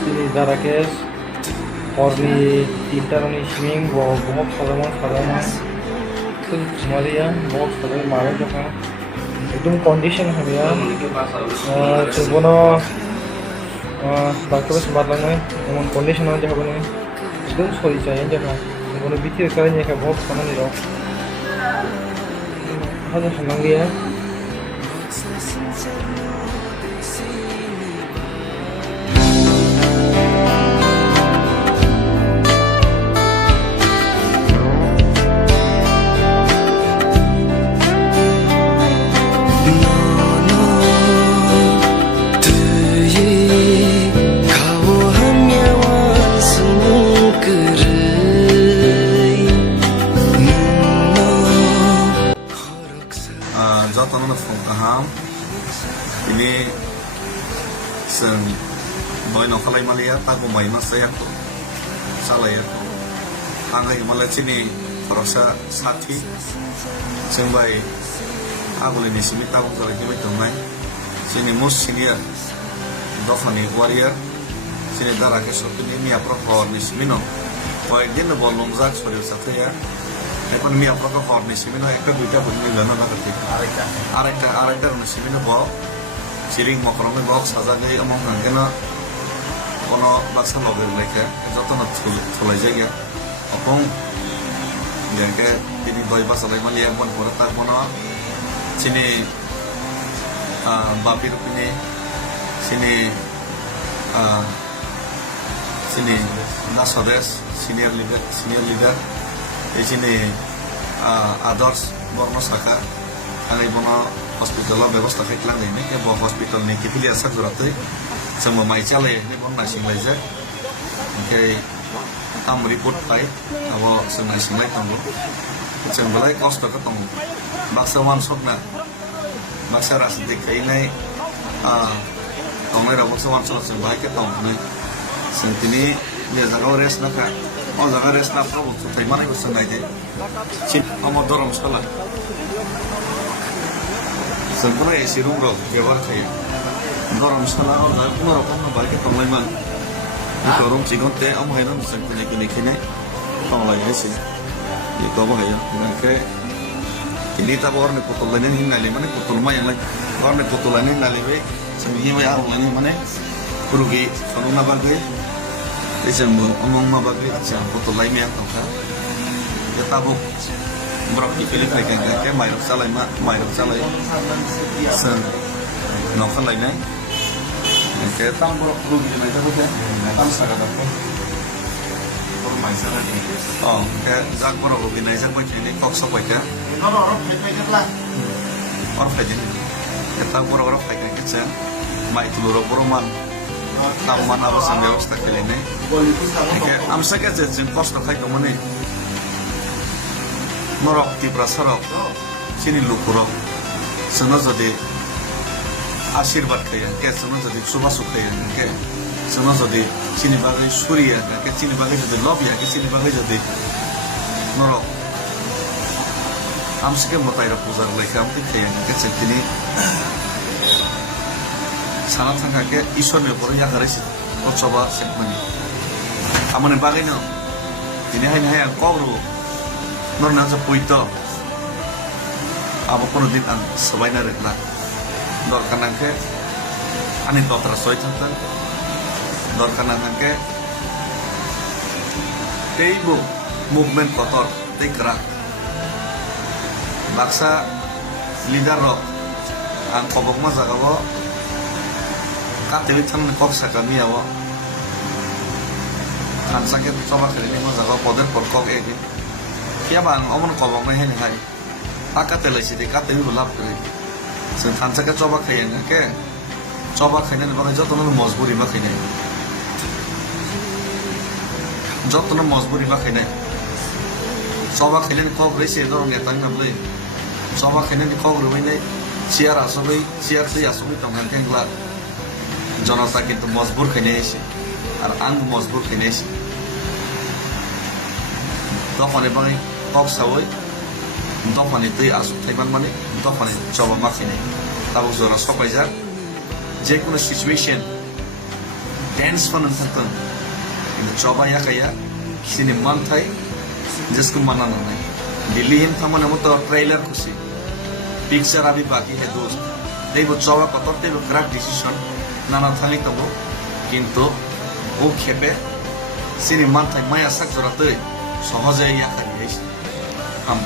Sini Darakes, Orni Tintaroni Swing, Bob Salama, Maria, Bob Salama, Mara, একদম condition হবে কোনো doctor বাদলাঙে এমন condition হয়ে যাবে না একদম সরি চাই জায়গা কোনো বিতির কারণে জায়গা বহুত খামানি রক হাজার সামান গিয়া Jotono Fongkaham ini seng boy nokalai malia tak boy masaya ko salaya ko angay malah sini perasa sati seng bay aku ini sini tak ko lagi macam mana sini mus sini ya dofani warrior sini darah ke satu ini apa kau ni sini no boy dia no bolong zak sorry satu ya এখন আমি আপনাকে হর নিছিমিনো একটা দুইটা বুঝলি জানো না করতে আরেকটা নিছিমিনো বল সিরিং মকরমে বক্স সাজাগে এমন কেন কোনো বাক্সা লগে লেখা যত না থলাই জায়গা অপং যেকে তিনি দই বাসালাই মালি একবার করে তার কোনো চিনি বাপি রূপিনি চিনি চিনি দাসদেশ সিনিয়র লিডার এই sini Adders Borno Saka ang ibono hospital ব্যবস্থা খাইলাম ini ke bo hospital ni kipili asa durate semua mai chale ni bon nasing laisa ke tam report pai abo semua nasing lai tong sembalai cost ka tong baksa wan sok na baksa ras dik kai nai tong mai baksa wan sok sembai ke tong ni sentini dia jaga res na ka oh jaga res na pro tai mana ko sanai de chin amor dorom sala sempurna esi room ro ব্যবহার খাই dorom sala or da কোনো রকম না বাড়িতে তংলাই মান dorom চিগতে am হাইন সempurna কি লিখিনে তংলাই হইছে ই কব হাই নাকে ini ta bor ne putulanin hinali mane putulma yang lagi bor ne putulanin nali be sami mai ar lani mane kurugi kanuna bagai Isang omong mabagli siya putulay miya tongka. Yatabok brok ipili kay kay mayroon salay sen nokan lay na. Kaya tang brok rugi na ito kaya tang sagad ako. Por may salad ni. Oh, kaya jak brok rugi na isang boy ini kok sa boy kaya. Orang flight lah. Orang flight ini. Kaya tang brok flight ni kita may tulurok broman. Taman apa sambil ব্যবস্থা খেলে নেই আমসা কাছে কষ্ট খাইতো মনে নরক তীব্রা সরক চিনি লুকুরক সোনা যদি আশীর্বাদ খাইয়া কে সোনা যদি সুবাসু খাইয়া কে সোনা যদি চিনি বাগে সুরিয়া কে চিনি বাগে যদি লবিয়া কে চিনি বাগে যদি নরক আমসকে মতাইরা পূজার লেখা আমাকে খাইয়া কে তিনি sana tangkake isone pore ya garesi o coba segmani amane bagino ini hai kogru nor na poito abo kono din ang sabay na rekla dor kanangke ani to trasoy tantan dor kanangke teibo movement kotor tei gerak baksa leader rock ang kobok ma jagawo Katelit kan kok sakami awo, kan sakit coba kali ini mau jaga poder porkok egi, kia bang omon kobong nih nih hai, tak katelit sih katelit belap kali, sen kan sakit coba kali ini ke, coba kali ini bagai jatuh nol mosburi bagai ini, jatuh nol mosburi bagai ini, coba kali ini kok resi dorong ngetang nabli, coba kali ini kok rumah ini siar sih asubi tongkan tenggelam. জনতা কিন্তু মজবুর খেয়ে এসে আর আং মজবুর খেয়ে এসে তখন এবং cock সাওই তখন दै আসুক থাকবেন মানে তখন জবা মাখিনে তাবো জোরা সবাই যাক যে কোনো situation dance fanan thangtang in choba ya kaya sini manthai जिसको मनाना नहीं दिल्ली हिम था मन तो ट्रेलर खुशी पिक्चर अभी बाकी है दोस्त देखो चौवा कतरते ग्राफ डिसीजन नाना थांगी तो किंतु ओ खेपे सिनेमा थाई माया साक जरा तै सहजे या खाली हम